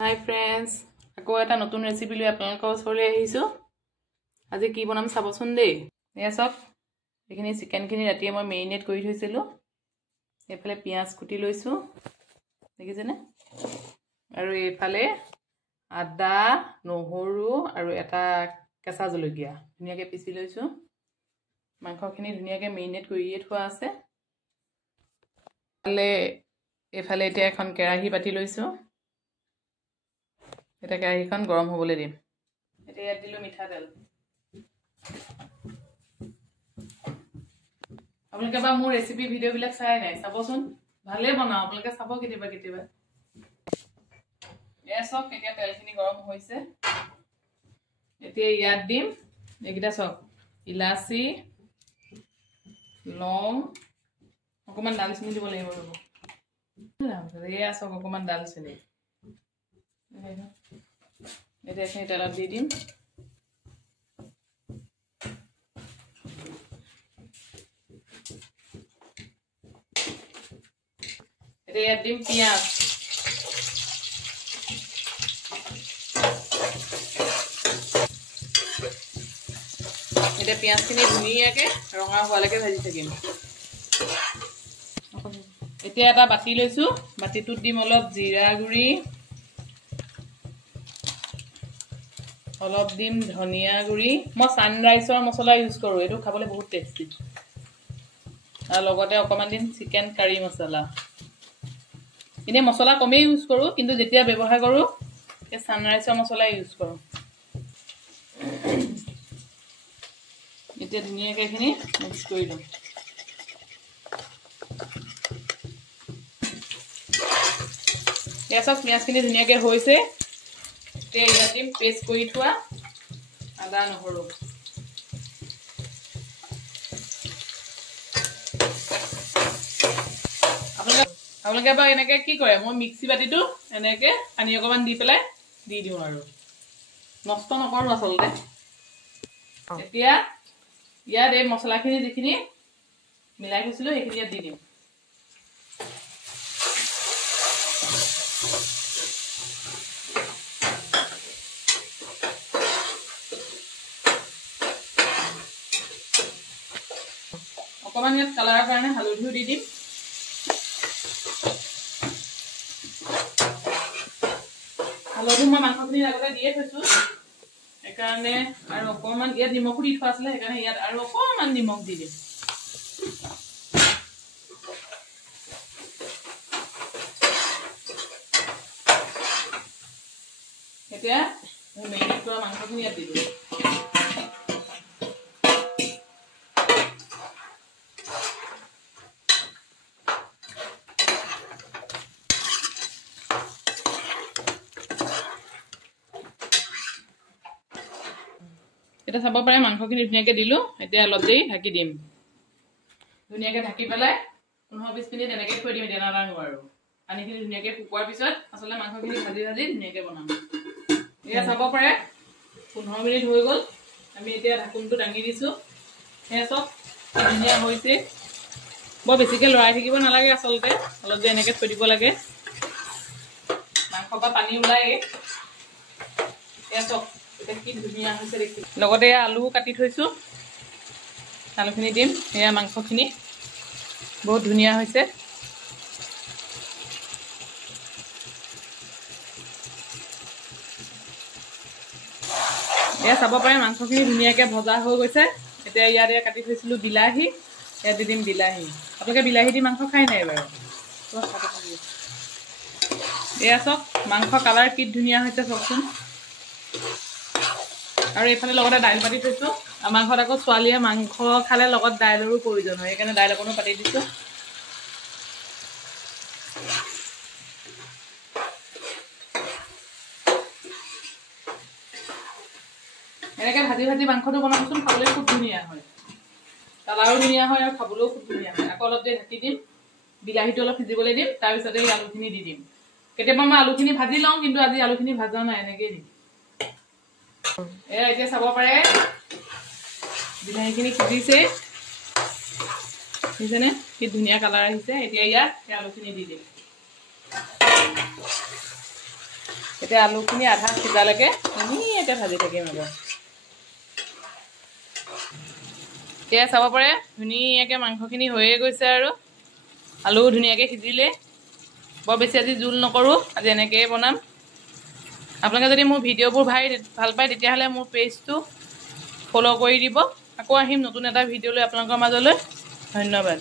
Hi friends, আকৌ এটা নতুন ৰেচিপি লৈ আপোনালোকৰ ওচৰলৈ আহিছো। আজি কি বনাম চাবচোন দেই। এয়া সব এইখিনি চিকেনখিনি ৰাতিয়ে মই মেৰিনেট কৰি থৈছিলো। এফালে পিয়াজ কুটি লৈছো। দেখিছেনে? আৰু এফালে আদা, নহৰু আৰু এটা কেঁচা জলকীয়া ধুনীয়াকৈ পিচি লৈছো। মাংসখিনি ধুনীয়াকৈ মেৰিনেট কৰিয়ে থোৱা আছে। এফালে এতিয়া এখন কেৰাহী পাতি লৈছো। এটা কেৰাহীখন গৰম হ'বলৈ দিম। এতিয়া ইয়াত দিলো মিঠাতেল। আপোনালোকে বা মোৰ ৰেচিপি ভিডিঅ'বিলাক চাই নাই চাবচোন, ভালেই বনাও, আপোনালোকে চাব কেতিয়াবা কেতিয়াবা। এয়া সব এতিয়া তেলখিনি গৰম হৈছে। এতিয়া ইয়াত দিম এইকেইটা সব ইলাচি, লং, অকণমান দালচেনি দিব লাগিব ৰ'ব। এয়া সব অকণমান দালচেনি। এতিয়া এইখিনি তেলত দি দিম। এতিয়া ইয়াত দিম পিঁয়াজ। এতিয়া পিঁয়াজখিনি ধুনীয়াকৈ ৰঙা হোৱালৈকে ভাজি থাকিম। এতিয়া এটা বাতি লৈছো, বাতিটোত দিম অলপ জিৰা গুড়ি, অলপ দিম ধনিয়া গুড়ি। মই সানৰাইজৰ মছলা ইউজ কৰোঁ, এইটো খাবলৈ বহুত টেষ্টি। আৰু লগতে অকণমান দিম চিকেন কাৰী মছলা। এনেই মছলা কমেই ইউজ কৰোঁ, কিন্তু যেতিয়া ব্যৱহাৰ কৰোঁ এই সানৰাইজৰ মছলাই ইউজ কৰোঁ। এতিয়া ধুনীয়াকৈ এইখিনি মিক্স কৰি দিম। এয়া সব পিঁয়াজখিনি ধুনীয়াকৈ হৈছে। এতিয়া ইয়াত দিম পেষ্ট কৰি থোৱা আদা নহৰু। আপোনালোকে বা এনেকৈ কি কৰে, মই মিক্সি বাতিটো এনেকৈ পানী অকণমান দি পেলাই দি দিওঁ আৰু নষ্ট নকৰোঁ আচলতে। এতিয়া ইয়াত এই মছলাখিনি যিখিনি মিলাই থৈছিলোঁ সেইখিনি ইয়াত দি দিম। অকণমান ইয়াত কালাৰৰ কাৰণে হালধিও দি দিম। হালধি মই মাংসখিনি আগতে দিয়ে থৈছোঁ সেইকাৰণে, আৰু অকণমান ইয়াত নিমখো দি থোৱা আছিলে সেইকাৰণে ইয়াত আৰু অকণমান নিমখ দি দিম। এতিয়া মেৰিনেট কৰা মাংসখিনি ইয়াত দি দিম। এতিয়া চাব পাৰে মাংসখিনি ধুনীয়াকৈ দিলোঁ। এতিয়া অলপ দেৰি ঢাকি দিম। ধুনীয়াকৈ ঢাকি পেলাই 15-20 মিনিট এনেকৈ থৈ দিম। এতিয়া নালাগে আৰু পানীখিনি ধুনীয়াকৈ শুকোৱাৰ পিছত আচলতে মাংসখিনি ভাজি ভাজি ধুনীয়াকৈ বনাম। এতিয়া চাব পাৰে 15 মিনিট হৈ গ'ল। আমি এতিয়া ঢাকোনটো দাঙি দিছোঁ। সেয়া চব ধুনীয়া হৈছে। বৰ বেছিকৈ লৰাই থাকিব নালাগে আচলতে, অলপ যে এনেকৈ থৈ দিব লাগে। মাংসৰ পৰা পানী ওলায়ে। এয়া চব এতিয়া কি ধুনীয়া হৈছে দেখি। লগতে আলুও কাটি থৈছোঁ, আলুখিনি দিম। এয়া মাংসখিনি বহুত ধুনীয়া হৈছে। এয়া চাব পাৰে মাংসখিনি ধুনীয়াকৈ ভজা হৈ গৈছে। এতিয়া ইয়াত কাটি থৈছিলোঁ বিলাহী, ইয়াত দি দিম বিলাহী। আপোনালোকে বিলাহী দি মাংস খাই নাই বাৰু? এয়া চব মাংস কালাৰ কি ধুনীয়া হৈছে চাওকচোন। আৰু এইফালে লগতে দাইল পাতি থৈছোঁ। আমাৰ ঘৰত আকৌ ছোৱালীয়ে মাংস খালে লগত দাইলৰো প্ৰয়োজন হয়, সেইকাৰণে দাইল অকণো পাতি দিছোঁ। এনেকৈ ভাজি ভাজি মাংসটো বনাবচোন, খাবলৈ খুব ধুনীয়া হয়। কালাৰো ধুনীয়া হয় আৰু খাবলৈও খুব ধুনীয়া হয়। আকৌ অলপ দেৰি ঢাকি দিম, বিলাহীটো অলপ সিজিবলৈ দিম, তাৰপিছতে এই আলুখিনি দি দিম। কেতিয়াবা মই আলুখিনি ভাজি লওঁ, কিন্তু আজি আলুখিনি ভাজা নাই, এনেকেই দিম। এতিয়া চাব পাৰে বিলাহীখিনি সিজিছে, বুজিছেনে? কি ধুনীয়া কালাৰ আহিছে। এতিয়া ইয়াত আলুখিনি দি দিম। এতিয়া আলুখিনি আধা সিজালৈকে ধুনীয়াকৈ ভাজি থাকিম আকৌ এতিয়া চাব পাৰে ধুনীয়াকৈ মাংসখিনি হৈয়ে গৈছে আৰু আলুও ধুনীয়াকৈ সিজিলে বৰ বেছি আজি জোল নকৰোঁ আজি এনেকৈয়ে বনাম আপোনালোকে যদি মোৰ ভিডিঅ'বোৰ ভাল পায় তেতিয়াহ'লে মোৰ পেজটো ফ'ল' কৰি দিব আকৌ আহিম নতুন এটা ভিডিঅ' লৈ আপোনালোকৰ মাজলৈ ধন্যবাদ